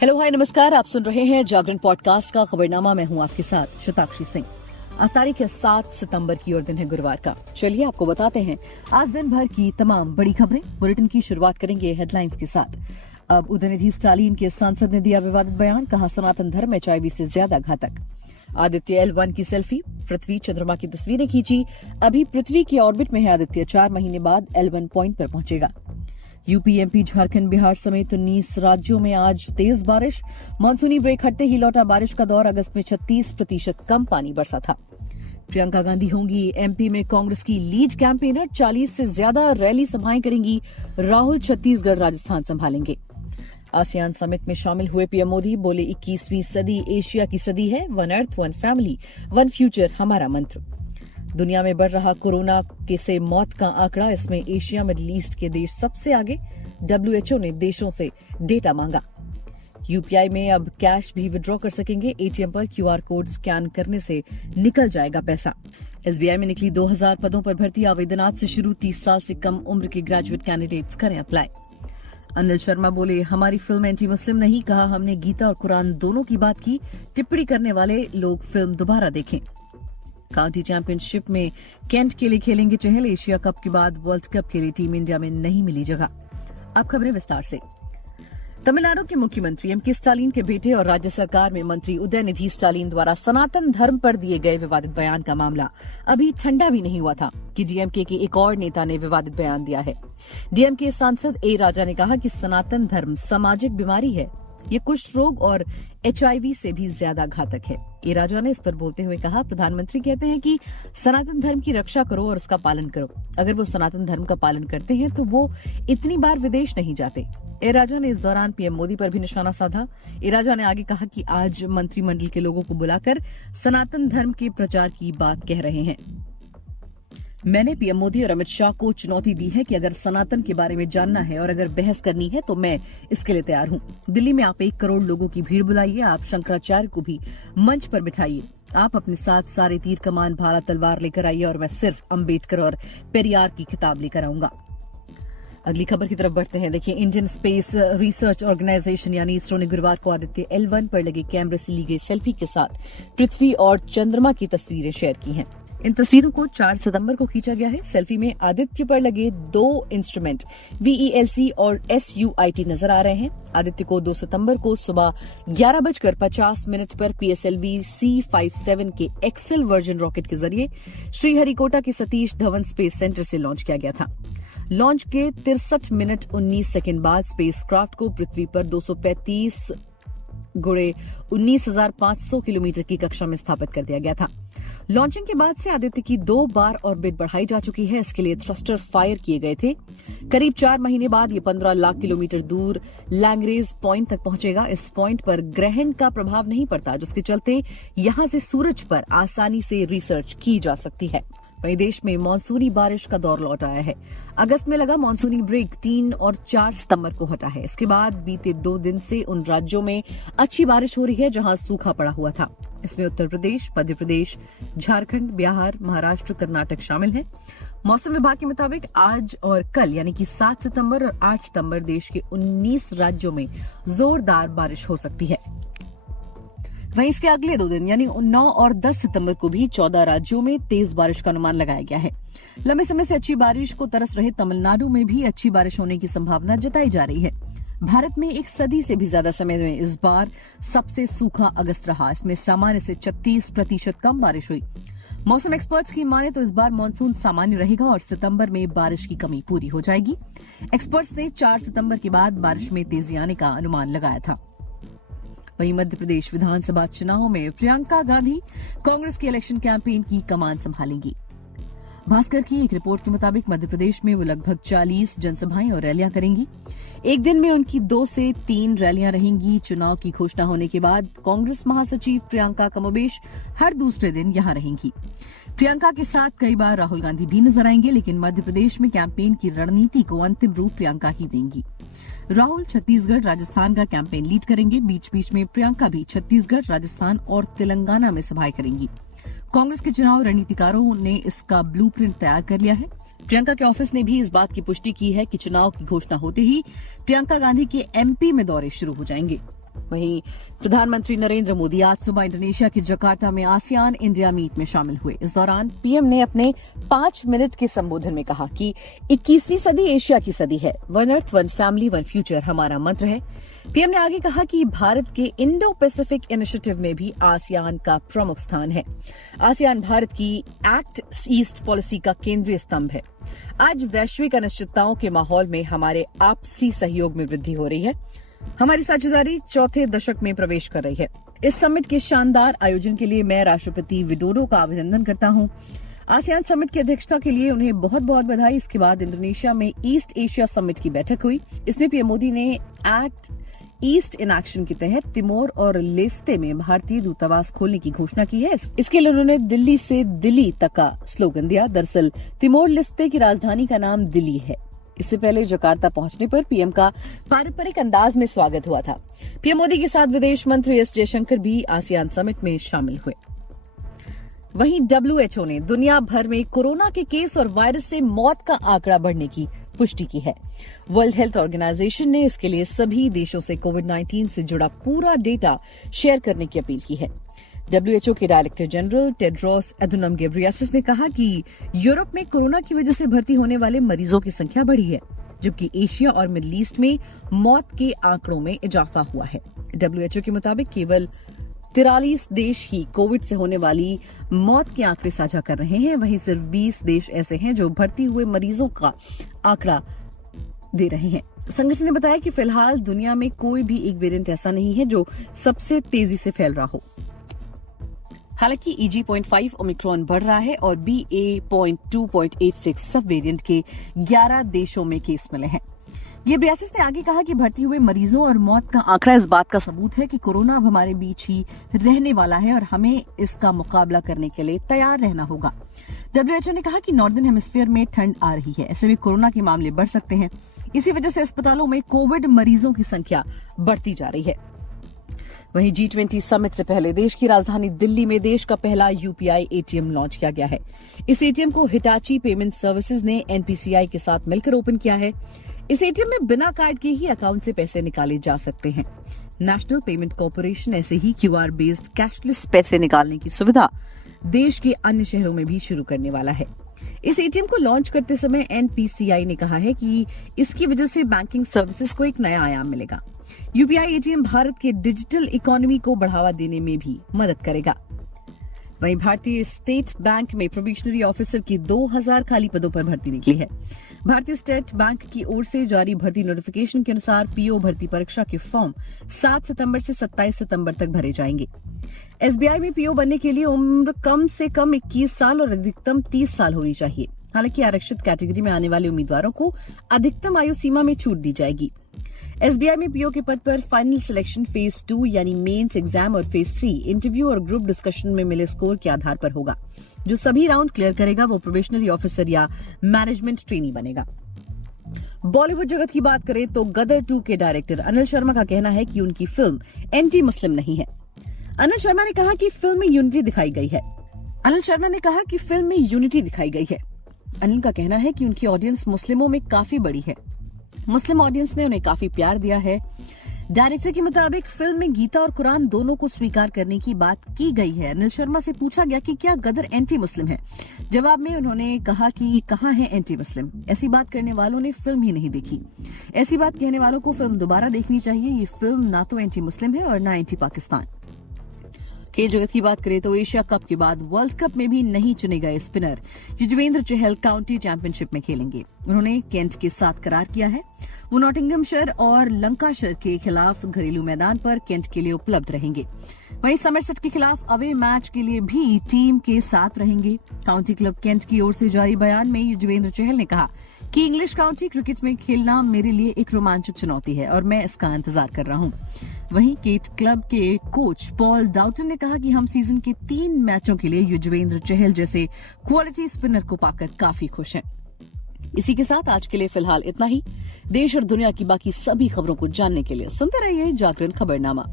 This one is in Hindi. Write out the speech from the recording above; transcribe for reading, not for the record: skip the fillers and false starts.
हेलो हाय नमस्कार, आप सुन रहे हैं जागरण पॉडकास्ट का खबरनामा। मैं हूं आपके साथ शताक्षी सिंह। आज तारीख है 7 सितंबर की और दिन है गुरुवार का। चलिए आपको बताते हैं आज दिन भर की तमाम बड़ी खबरें। बुलेटिन की शुरुआत करेंगे हेडलाइंस के साथ। अब उदयनिधि स्टालिन के सांसद ने दिया विवादित बयान, कहा सनातन धर्म HIV से ज्यादा घातक। आदित्य L1 की सेल्फी, पृथ्वी चंद्रमा की तस्वीरें खींची। अभी पृथ्वी के ऑर्बिट में है आदित्य, 4 महीने बाद L1 पॉइंट पर पहुंचेगा। यूपी, MP, झारखंड, बिहार समेत 19 राज्यों में आज तेज बारिश। मानसूनी ब्रेक हटते ही लौटा बारिश का दौर। अगस्त में 36% कम पानी बरसा था। प्रियंका गांधी होंगी MP में कांग्रेस की लीड कैंपेनर। 40 से ज्यादा रैली सभाएं करेंगी। राहुल छत्तीसगढ़ राजस्थान संभालेंगे। आसियान समिट में शामिल हुए PM मोदी, बोले 21वीं सदी एशिया की सदी है। One earth, one family, one future हमारा मंत्र। दुनिया में बढ़ रहा कोरोना के से मौत का आंकड़ा, इसमें एशिया मिडिल ईस्ट के देश सबसे आगे। WHO ने देशों से डेटा मांगा। UPI में अब कैश भी विड्रॉ कर सकेंगे। ATM पर QR कोड स्कैन करने से निकल जाएगा पैसा। SBI में निकली 2000 पदों पर भर्ती। आवेदन आज से शुरू। 30 साल से कम उम्र के ग्रेजुएट कैंडिडेट्स करें अप्लाई। अनिल शर्मा बोले, हमारी फिल्म एंटी मुस्लिम नहीं, कहा हमने गीता और कुरान दोनों की बात की। टिप्पणी करने वाले लोग फिल्म दोबारा देखें। काउंटी चैंपियनशिप में केंट के लिए खेलेंगे चहल। एशिया कप के बाद वर्ल्ड कप के लिए टीम इंडिया में नहीं मिली जगह। अब खबरें विस्तार से। तमिलनाडु के मुख्यमंत्री MK स्टालिन के बेटे और राज्य सरकार में मंत्री उदयनिधि स्टालिन द्वारा सनातन धर्म पर दिए गए विवादित बयान का मामला अभी ठंडा भी नहीं हुआ था कि DMK के एक और नेता ने विवादित बयान दिया है। DMK सांसद A राजा ने कहा कि सनातन धर्म सामाजिक बीमारी है। ये कुष्ठ रोग और HIV से भी ज्यादा घातक है। ए राजा ने इस पर बोलते हुए कहा, प्रधानमंत्री कहते हैं कि सनातन धर्म की रक्षा करो और उसका पालन करो। अगर वो सनातन धर्म का पालन करते हैं तो वो इतनी बार विदेश नहीं जाते। ए राजा ने इस दौरान PM मोदी पर भी निशाना साधा। ए राजा ने आगे कहा कि आज मंत्रिमंडल के लोगों को बुलाकर सनातन धर्म के प्रचार की बात कह रहे हैं। मैंने PM मोदी और अमित शाह को चुनौती दी है कि अगर सनातन के बारे में जानना है और अगर बहस करनी है तो मैं इसके लिए तैयार हूं। दिल्ली में आप 1 करोड़ लोगों की भीड़ बुलाइए, आप शंकराचार्य को भी मंच पर बिठाइए, आप अपने साथ सारे तीर कमान भाला तलवार लेकर आइए और मैं सिर्फ अंबेडकर और पेरियार की किताब लेकर आऊंगा। अगली खबर की तरफ बढ़ते हैं। देखिए, इंडियन स्पेस रिसर्च ऑर्गेनाइजेशन यानी इसरो ने गुरुवार को आदित्य L1 पर लगे कैमरे से ली गई सेल्फी के साथ पृथ्वी और चंद्रमा की तस्वीरें शेयर की हैं। इन तस्वीरों को 4 सितंबर को खींचा गया है। सेल्फी में आदित्य पर लगे 2 इंस्ट्रूमेंट VELC और SUIT नजर आ रहे हैं। आदित्य को 2 सितंबर को सुबह 11:50 पर PSLV C57 के एक्सेल वर्जन रॉकेट के जरिए श्रीहरिकोटा के सतीश धवन स्पेस सेंटर से लॉन्च किया गया था। लॉन्च के 63 मिनट 19 सेकंड बाद स्पेसक्राफ्ट को पृथ्वी पर 235 × 19,500 किलोमीटर की कक्षा में स्थापित कर दिया गया था। लॉन्चिंग के बाद से आदित्य की 2 बार ऑर्बिट बढ़ाई जा चुकी है। इसके लिए थ्रस्टर फायर किए गए थे। करीब 4 महीने बाद ये 15 लाख किलोमीटर दूर लैंग्रेज पॉइंट तक पहुंचेगा। इस पॉइंट पर ग्रहण का प्रभाव नहीं पड़ता, जिसके चलते यहां से सूरज पर आसानी से रिसर्च की जा सकती है। वहीं देश में मानसूनी बारिश का दौर लौट आया है। अगस्त में लगा मानसूनी ब्रेक 3 और 4 सितंबर को हटा है। इसके बाद बीते 2 दिन से उन राज्यों में अच्छी बारिश हो रही है जहां सूखा पड़ा हुआ था। इसमें उत्तर प्रदेश, मध्य प्रदेश, झारखंड, बिहार, महाराष्ट्र, कर्नाटक शामिल हैं। मौसम विभाग के मुताबिक आज और कल यानी कि 7 सितंबर और 8 सितंबर देश के 19 राज्यों में जोरदार बारिश हो सकती है। वहीं इसके अगले 2 दिन यानी 9 और 10 सितंबर को भी 14 राज्यों में तेज बारिश का अनुमान लगाया गया है। लंबे समय से अच्छी बारिश को तरस रहे तमिलनाडु में भी अच्छी बारिश होने की संभावना जताई जा रही है। भारत में 1 सदी से भी ज्यादा समय में इस बार सबसे सूखा अगस्त रहा। इसमें सामान्य से 36% कम बारिश हुई। मौसम एक्सपर्ट्स की माने तो इस बार मानसून सामान्य रहेगा और सितंबर में बारिश की कमी पूरी हो जाएगी। एक्सपर्ट्स ने 4 सितंबर के बाद बारिश में तेजी आने का अनुमान लगाया था। वहीं मध्य प्रदेश विधानसभा चुनावों में प्रियंका गांधी कांग्रेस के इलेक्शन कैंपेन की कमान संभालेंगी। भास्कर की एक रिपोर्ट के मुताबिक मध्य प्रदेश में वो लगभग 40 जनसभाएं और रैलियां करेंगी। एक दिन में उनकी 2 से 3 रैलियां रहेंगी। चुनाव की घोषणा होने के बाद कांग्रेस महासचिव प्रियंका कमोबेश हर दूसरे दिन यहां रहेंगी। प्रियंका के साथ कई बार राहुल गांधी भी नजर आएंगे, लेकिन मध्य प्रदेश में कैंपेन की रणनीति को अंतिम रूप प्रियंका ही देंगी। राहुल छत्तीसगढ़, राजस्थान का कैंपेन लीड करेंगे। बीच बीच में प्रियंका भी छत्तीसगढ़, राजस्थान और तेलंगाना में सभाएं करेंगी। कांग्रेस के चुनाव रणनीतिकारों ने इसका ब्लूप्रिंट तैयार कर लिया है। प्रियंका के ऑफिस ने भी इस बात की पुष्टि की है कि चुनाव की घोषणा होते ही प्रियंका गांधी के MP में दौरे शुरू हो जाएंगे। वहीं प्रधानमंत्री नरेंद्र मोदी आज सुबह इंडोनेशिया के जकार्ता में आसियान इंडिया मीट में शामिल हुए। इस दौरान पीएम ने अपने 5 मिनट के संबोधन में कहा कि 21वीं सदी एशिया की सदी है, one earth one family one future हमारा मंत्र है। पीएम ने आगे कहा कि भारत के इंडो पैसिफिक इनिशिएटिव में भी आसियान का प्रमुख स्थान है। आसियान भारत की एक्ट ईस्ट पॉलिसी का केंद्रीय स्तंभ है। आज वैश्विक अनिश्चितताओं के माहौल में हमारे आपसी सहयोग में वृद्धि हो रही है। हमारी साझेदारी चौथे दशक में प्रवेश कर रही है। इस समिट के शानदार आयोजन के लिए मैं राष्ट्रपति विडोडो का अभिनंदन करता हूं। आसियान समिट की अध्यक्षता के लिए उन्हें बहुत बहुत बधाई। इसके बाद इंडोनेशिया में ईस्ट एशिया समिट की बैठक हुई। इसमें पीएम मोदी ने एक्ट ईस्ट इन एक्शन के तहत तिमोर और लेस्ते में भारतीय दूतावास खोलने की घोषणा की है। इसके लिए उन्होंने दिल्ली से दिल्ली तक का स्लोगन दिया। दरअसल तिमोर लेस्ते की राजधानी का नाम दिल्ली है। इससे पहले जकार्ता पहुंचने पर पीएम का पारंपरिक अंदाज में स्वागत हुआ था। पीएम मोदी के साथ विदेश मंत्री एस जयशंकर भी आसियान समिट में शामिल हुए। वहीं WHO ने दुनिया भर में कोरोना के केस और वायरस से मौत का आंकड़ा बढ़ने की पुष्टि की है। वर्ल्ड हेल्थ ऑर्गेनाइजेशन ने इसके लिए सभी देशों से कोविड-19 से जुड़ा पूरा डेटा शेयर करने की अपील की है। WHO के director general Tedros Adhanom Ghebreyesus ने कहा कि यूरोप में कोरोना की वजह से भर्ती होने वाले मरीजों की संख्या बढ़ी है, जबकि एशिया और मिडिल ईस्ट में मौत के आंकड़ों में इजाफा हुआ है। WHO के मुताबिक केवल 43 देश ही कोविड से होने वाली मौत के आंकड़े साझा कर रहे हैं। वहीं सिर्फ 20 देश ऐसे हैं जो भर्ती हुए मरीजों का आंकड़ा दे रहे हैं। संगठन ने बताया कि फिलहाल दुनिया में कोई भी एक वेरिएंट ऐसा नहीं है जो सबसे तेजी से फैल रहा हो। हालांकि EG.5 ओमिक्रॉन बढ़ रहा है और BA.2.86 सब वेरिएंट के 11 देशों में केस मिले हैं। घेब्रेयेसस ने आगे कहा कि भर्ती हुए मरीजों और मौत का आंकड़ा इस बात का सबूत है कि कोरोना अब हमारे बीच ही रहने वाला है और हमें इसका मुकाबला करने के लिए तैयार रहना होगा। WHO ने कहा कि नॉर्दर्न हेमिस्फीयर में ठंड आ रही है, ऐसे में कोरोना के मामले बढ़ सकते हैं। इसी वजह से अस्पतालों में कोविड मरीजों की संख्या बढ़ती जा रही है। वहीं G20 समिट से पहले देश की राजधानी दिल्ली में देश का पहला UPI ATM लॉन्च किया गया है। इस ATM को हिटाची पेमेंट सर्विसेज ने NPCI के साथ मिलकर ओपन किया है। इस ATM में बिना कार्ड के ही अकाउंट से पैसे निकाले जा सकते हैं। नेशनल पेमेंट कॉर्पोरेशन ऐसे ही QR बेस्ड कैशलेस पैसे निकालने की सुविधा देश के अन्य शहरों में भी शुरू करने वाला है। इस ATM को लॉन्च करते समय NPCI ने कहा है कि इसकी वजह से बैंकिंग सर्विसेज को एक नया आयाम मिलेगा। UPI ATM भारत के डिजिटल इकोनॉमी को बढ़ावा देने में भी मदद करेगा। वहीं भारतीय स्टेट बैंक में प्रोबेशनरी ऑफिसर की 2000 खाली पदों पर भर्ती निकली है। भारतीय स्टेट बैंक की ओर से जारी भर्ती नोटिफिकेशन के अनुसार PO भर्ती परीक्षा के फॉर्म 7 सितंबर से 27 सितंबर तक भरे जाएंगे। SBI में PO बनने के लिए उम्र कम से कम 21 साल और अधिकतम 30 साल होनी चाहिए। हालांकि आरक्षित कैटेगरी में आने वाले उम्मीदवारों को अधिकतम आयु सीमा में छूट दी जाएगी। SBI में PO के पद पर फाइनल सिलेक्शन फेज 2 यानी मेंस एग्जाम और फेज 3 इंटरव्यू और ग्रुप डिस्कशन में मिले स्कोर के आधार पर होगा। जो सभी राउंड क्लियर करेगा वो प्रोबेशनरी ऑफिसर या मैनेजमेंट ट्रेनी बनेगा। बॉलीवुड जगत की बात करें तो गदर 2 के डायरेक्टर अनिल शर्मा का कहना है कि उनकी फिल्म एंटी मुस्लिम नहीं है। अनिल शर्मा ने कहा कि फिल्म में यूनिटी दिखाई गई है। अनिल का कहना है कि उनकी ऑडियंस मुस्लिमों में काफी बड़ी है। मुस्लिम ऑडियंस ने उन्हें काफी प्यार दिया है। डायरेक्टर के मुताबिक फिल्म में गीता और कुरान दोनों को स्वीकार करने की बात की गई है। अनिल शर्मा से पूछा गया कि क्या गदर एंटी मुस्लिम है। जवाब में उन्होंने कहा कि कहां है एंटी मुस्लिम। ऐसी बात करने वालों ने फिल्म ही नहीं देखी। ऐसी बात कहने वालों को फिल्म दोबारा देखनी चाहिए। ये फिल्म ना तो एंटी मुस्लिम है और ना एंटी पाकिस्तान। खेल जगत की बात करें तो एशिया कप के बाद वर्ल्ड कप में भी नहीं चुने गए spinner Yuzvendra Chahal county championship में खेलेंगे। उन्होंने केंट के साथ करार किया है। वो नॉटिंघमशायर और लंकाशायर के खिलाफ घरेलू मैदान पर केंट के लिए उपलब्ध रहेंगे। वहीं समरसेट के खिलाफ अवे मैच के लिए भी टीम के साथ रहेंगे। काउंटी क्लब केंट की ओर से जारी बयान में युजवेंद्र चहल ने कहा कि इंग्लिश काउंटी क्रिकेट में खेलना मेरे लिए एक रोमांचक चुनौती है और मैं इसका इंतजार कर रहा हूं। वहीं केंट क्लब के कोच पॉल डाउटन ने कहा कि हम सीजन के 3 मैचों के लिए युजवेंद्र चहल जैसे क्वालिटी स्पिनर को पाकर काफी खुश हैं। इसी के साथ आज के लिए फिलहाल इतना ही। देश और दुनिया की बाकी सभी खबरों को जानने के लिए सुनते रहिए जागरण खबरनामा।